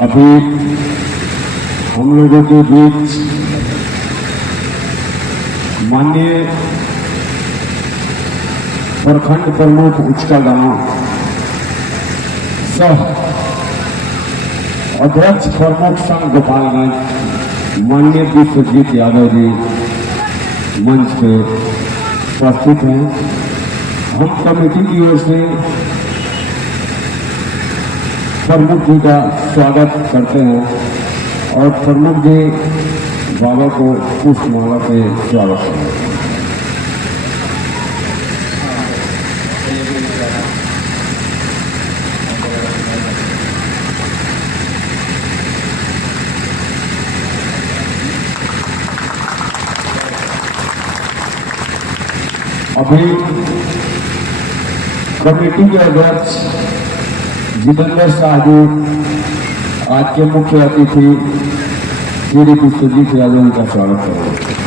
अभी हम लोगों के बीच माननीय प्रखंड प्रमुख उचका गांव सह अध्यक्ष प्रमुख संघ गोपालगंज माननीय विश्वजीत यादव जी मंच पे उपस्थित हैं। हम कमेटी की ओर से प्रमुख जी का स्वागत करते हैं और प्रमुख जी बाबा को पुष्पमाला पे स्वागत करते हैं। अभी कमेटी के अध्यक्ष जितेंद्र शाह जी आज के मुख्य अतिथि श्री विश्वजीत यादव जी का स्वागत करेंगे।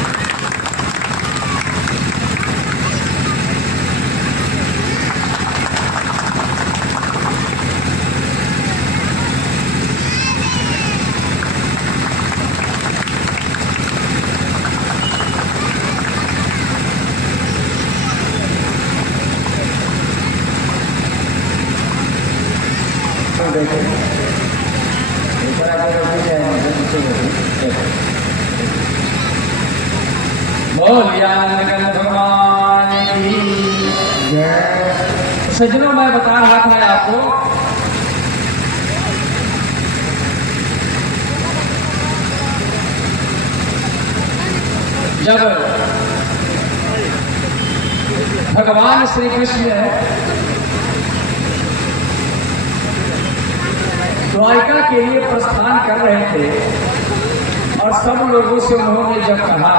सज्जनों, मैं बता रहा था आपको जब भगवान श्री कृष्ण द्वारिका के लिए प्रस्थान कर रहे थे और सब लोगों से उन्होंने जब कहा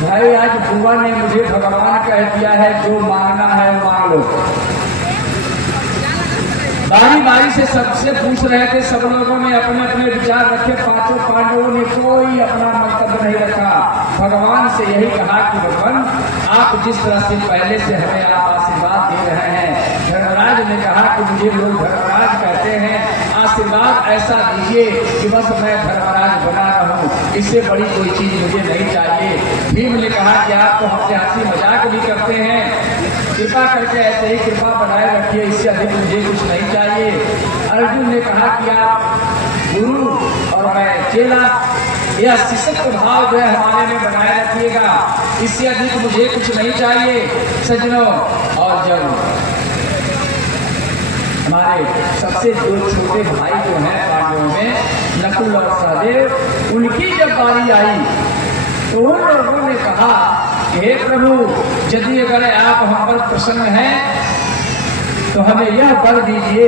भाई आज बुआ ने मुझे भगवान कह दिया है, जो मांगना है मांग लो। बारी बारी से सबसे पूछ रहे थे, सब लोगों ने अपने अपने विचार रखे। पांचों पांडवों ने कोई अपना मंतव्य नहीं रखा। भगवान से यही कहा कि भगवान आप जिस तरह से पहले से हमें आप आशीर्वाद दे रहे हैं, धर्मराज ने कहा कि मुझे लोग धर्मराज कहते हैं, आशीर्वाद ऐसा दीजिए कि बस मैं धर्मराज बना रहूं, इससे बड़ी कोई चीज मुझे नहीं चाहिए। भीम ने कहा कि आप तो हमसे हंसी मजाक भी करते हैं, कृपा करके ऐसे ही कृपा बनाए रखिए, इससे अधिक मुझे कुछ नहीं चाहिए। अर्जुन ने कहा कि आप गुरु और मैं चेला, यह शिष्यत्व भाव जो है हमारे में बनाए रखिएगा, इससे अधिक मुझे कुछ नहीं चाहिए। सज्जनों, और जब हमारे सबसे दो छोटे भाई जो हैं पांडवों में, नकुल और सहदेव, उनकी जब बारी आई तो उन लोगों ने कहा हे प्रभु, यदि अगर आप हम पर प्रसन्न हैं तो हमें यह वर दीजिए,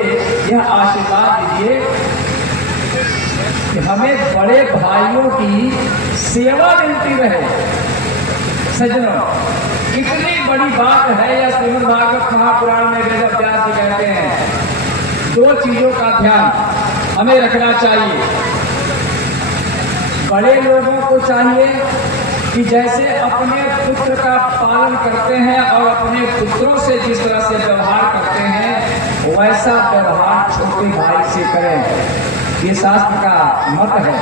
यह आशीर्वाद दीजिए कि हमें बड़े भाइयों की सेवा मिलती रहे। सज्जनों, कितनी बड़ी बात है यह। श्रीमद् भागवत महापुराण में वेद व्यास जी कहते हैं, दो चीजों का ध्यान हमें रखना चाहिए। बड़े लोगों को चाहिए कि जैसे अपने पुत्र का पालन करते हैं और अपने पुत्रों से जिस तरह से व्यवहार करते हैं, वैसा व्यवहार छोटे भाई से करें, ये शास्त्र का मत है।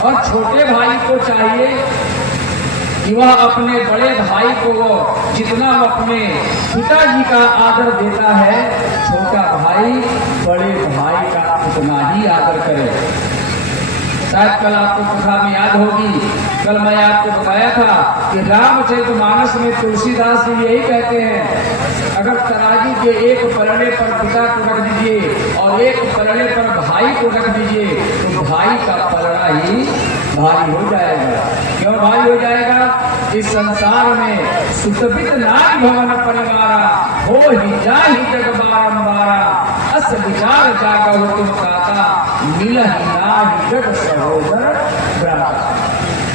और छोटे भाई को चाहिए कि वह अपने बड़े भाई को जितना वह अपने पिताजी का आदर देता है, छोटा भाई बड़े भाई का उतना ही आदर करे। शायद कल आपको कथा में याद होगी, कल मैं आपको बताया था कि रामचरितमानस में तुलसीदास जी यही कहते हैं, अगर तराजू के एक पलड़े पर पिता को रख दीजिए और एक पलड़े पर भाई को रख दीजिए तो भाई का पलड़ा ही भारी हो जाएगा। क्यों भारी हो जाएगा? इस संसार में सुतपित नारी भवन परिवारा, हो ही जा ही जग बारंबारा, अस विचार जागा हो तुम काता, मिल ही नारी जग सहोदर भ्राता।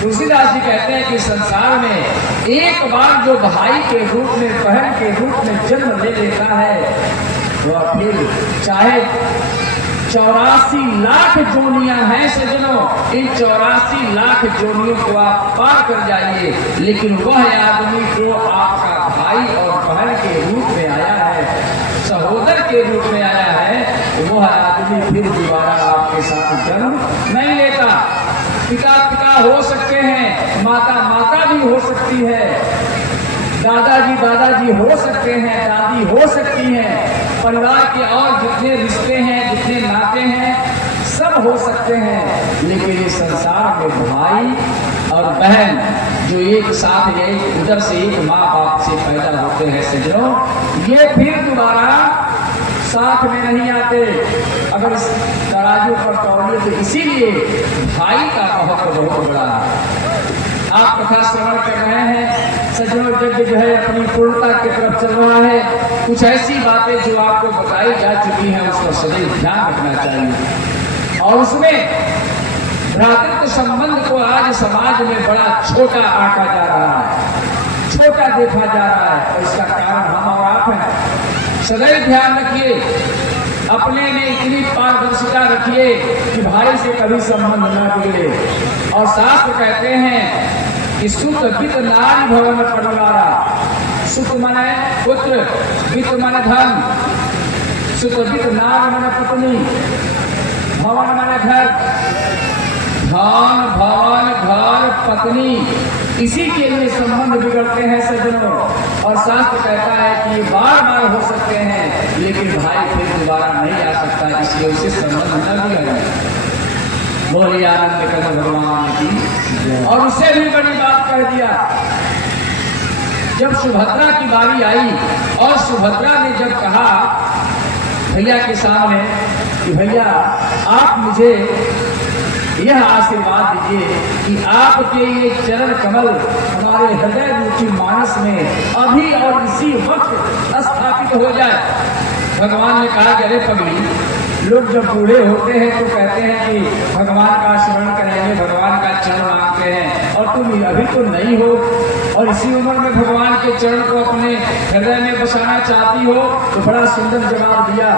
तुलसीदास जी कहते हैं कि संसार में एक बार जो भाई के रूप में, बहन के रूप में जन्म ले लेता है, वह फिर चाहे 84 लाख जोनियां हैं सज्जनों, इन 84 लाख जोनियों को आप पार कर जाइए, लेकिन वह आदमी जो आपका भाई और बहन के रूप में आया है, सहोदर के रूप में आया है, वह आदमी कभी फिर दोबारा आपके साथ जन्म नहीं लेता। पिता पिता हो सकते हैं, माता माता भी हो सकती है, दादाजी दादाजी हो सकते हैं, दादी हो सकती हैं, परिवार के और जितने रिश्ते हैं, जितने नाते हैं, सब हो सकते हैं। लेकिन इस संसार में भाई और बहन जो एक साथ एक उधर से एक माँ बाप से पैदा होते हैं सज्जनों, ये फिर दोबारा साथ में नहीं आते। अगर इस तराजू पर तौलिए तो इसीलिए भाई का महत्व बहुत बड़ा है। आप कथा श्रवण कर रहे हैं सज्जनों, यज्ञ जो है अपनी पूर्णता की तरफ चल रहा है। कुछ ऐसी बातें जो आपको बताई जा चुकी हैं उसका सदैव ध्यान रखना चाहिए। और उसमें भ्रातृत्व संबंध को आज समाज में बड़ा छोटा आंका जा रहा है, छोटा देखा जा रहा है। और इसका कारण हम और आप हैं। सदैव ध्यान रखिए, अपने में इतनी पारदर्शिता रखिए कि भाई से कभी संबंध न बिगड़े। और शास्त्र कहते हैं कि सुत वित्त नारी भवन परिवारा, सुत माने पुत्र, वित्त माने धन, सुत वित्त नारी माने पत्नी, भवन माने घर, धन भवन घर पत्नी, इसी के लिए संबंध बिगड़ते हैं सज्जनों। और शास्त्र कहता है कि बार बार हो सकते हैं लेकिन भाई फिर दोबारा नहीं आ सकता, इसलिए उसे संबंध न बिगड़े। बोलिए आनंद कंद भगवान की। और उससे भी बड़ी बात कह दिया, जब सुभद्रा की बारी आई और सुभद्रा ने जब कहा भैया के सामने कि भैया आप मुझे यह आशीर्वाद दीजिए कि आपके ये चरण कमल हमारे हृदय रूपी मानस में अभी और इसी वक्त स्थापित हो जाए। भगवान ने कहा कि अरे पगली, लोग जब बूढ़े होते हैं तो कहते हैं कि भगवान का स्मरण करेंगे, भगवान का चरण मांगते हैं, और तुम अभी तो नहीं हो और इसी उम्र में भगवान के चरण को अपने हृदय में बसाना चाहती हो। तो बड़ा सुंदर जवाब दिया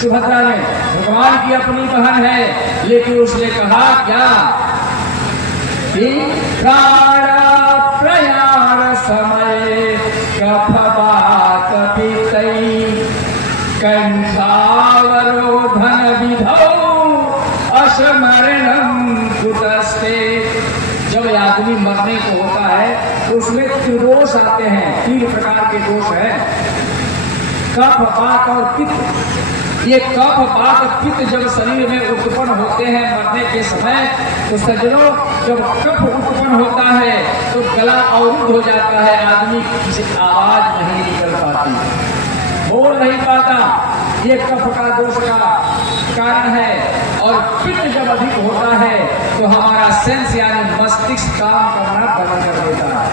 सुभद्रा ने। भगवान की अपनी बहन है, लेकिन उसने कहा क्या कि प्राण प्रयाण समय कफवात पितई कंठावरोधन विधौ अस्मरणम कुतस्ते। जब आदमी मरने को होता है तो उसमें त्रिदोष आते हैं, 3 प्रकार के दोष हैं, कफ पात और पित्त। ये कफ पात पित्त जब शरीर में उत्पन्न होते हैं मरने के समय, तो सज्जनों जब कफ उत्पन्न होता है तो गला अवरुद्ध हो जाता है, आदमी की आवाज नहीं निकल पाती, बोल नहीं पाता। ये कफ का दोष का कारण है। और पित्त जब अधिक होता है तो हमारा सेंस यानी मस्तिष्क काम करना बंद कर देता है,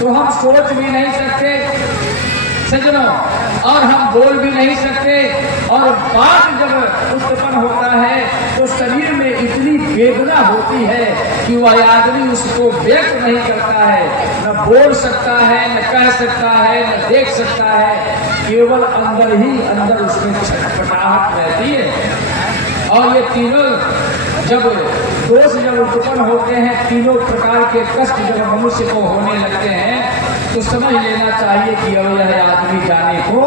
तो हम सोच भी नहीं सकते सज्जनों, और हम बोल भी नहीं सकते। और बात जब उत्पन्न होता है तो शरीर में इतनी वेदना होती है कि वह आदमी उसको व्यक्त नहीं करता है, न बोल सकता है, न कह सकता है, न देख सकता है, केवल अंदर ही अंदर उसमें छटपटाहट रहती है। और ये तीनों जब दोष जब उत्पन्न होते हैं, तीनों प्रकार के कष्ट जब मनुष्य को होने लगते हैं, तो समझ लेना चाहिए कि अब यह आदमी जाने को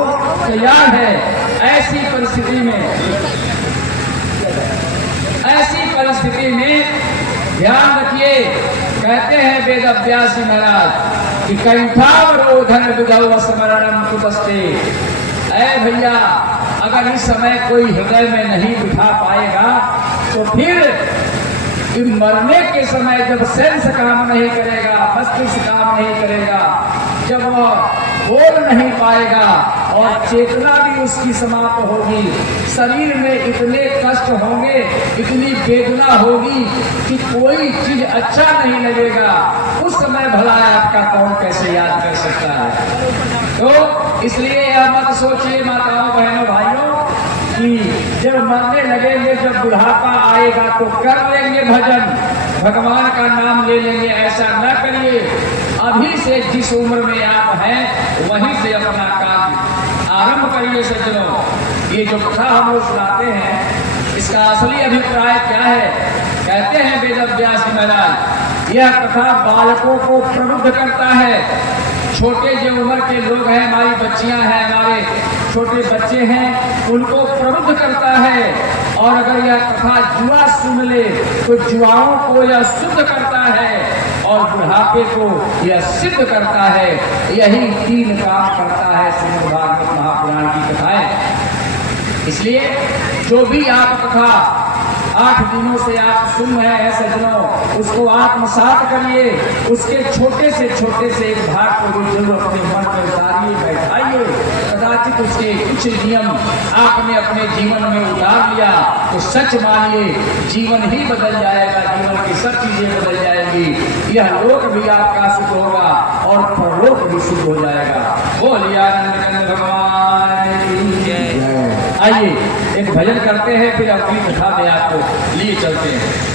तैयार है। ऐसी परिस्थिति में ध्यान रखिए, कहते हैं वेद व्यासी महाराज कि कंठावरोधन विधौ स्मरणम कुतस्ते। ऐ भैया, अगर इस समय कोई हृदय में नहीं बिठा पाएगा तो फिर मरने के समय जब सेंस काम नहीं करेगा, मस्तिष्क काम नहीं करेगा, जब वह बोल नहीं पाएगा और चेतना भी उसकी समाप्त होगी, शरीर में इतने कष्ट होंगे, इतनी वेदना होगी कि कोई चीज अच्छा नहीं लगेगा, उस समय भला आपका कौन कैसे याद कर सकता है। तो इसलिए यह मत सोचिए माताओं बहनों भाइयों कि जब मरने लगेंगे, जब बुढ़ापा आएगा तो कर लेंगे भजन, भगवान का नाम ले लेंगे, ऐसा न करिए। अभी से जिस उम्र में आप हैं वहीं से अपना काम आरंभ करिए सज्जनों। ये जो कथा हम लोग सुनाते हैं इसका असली अभिप्राय क्या है? कहते हैं वेद व्यास महाराज, यह कथा बालकों को प्रबुद्ध करता है, छोटे जो उम्र के लोग हैं, हमारी बच्चियां हैं, हमारे छोटे बच्चे हैं, उनको प्रबुद्ध करता है। और अगर यह कथा जुआ सुन ले तो जुआओं को यह शुद्ध करता है और बुढ़ापे को यह सिद्ध करता है। यही 3 काम करता है श्रीमद् भागवत महापुराण की कथाएं। इसलिए जो भी आप कथा 8 दिनों से आप सुन रहे हैं सज्जनों, उसको आत्मसात करिए। उसके छोटे से एक भाग को भी जरूर अपने मन में उतारिए, बैठाइए। कदाचित उसके कुछ नियम आपने अपने जीवन में उतार लिया तो सच मानिए जीवन ही बदल जाएगा, जीवन की सब चीजें बदल जाएंगी। यह लोक भी आपका शुद्ध होगा और परलोक भी शुद्ध हो जाएगा। बोलिए आनंद भगवान की जय। आइए एक भजन करते हैं, फिर अपनी कथा में आपको लिए चलते हैं।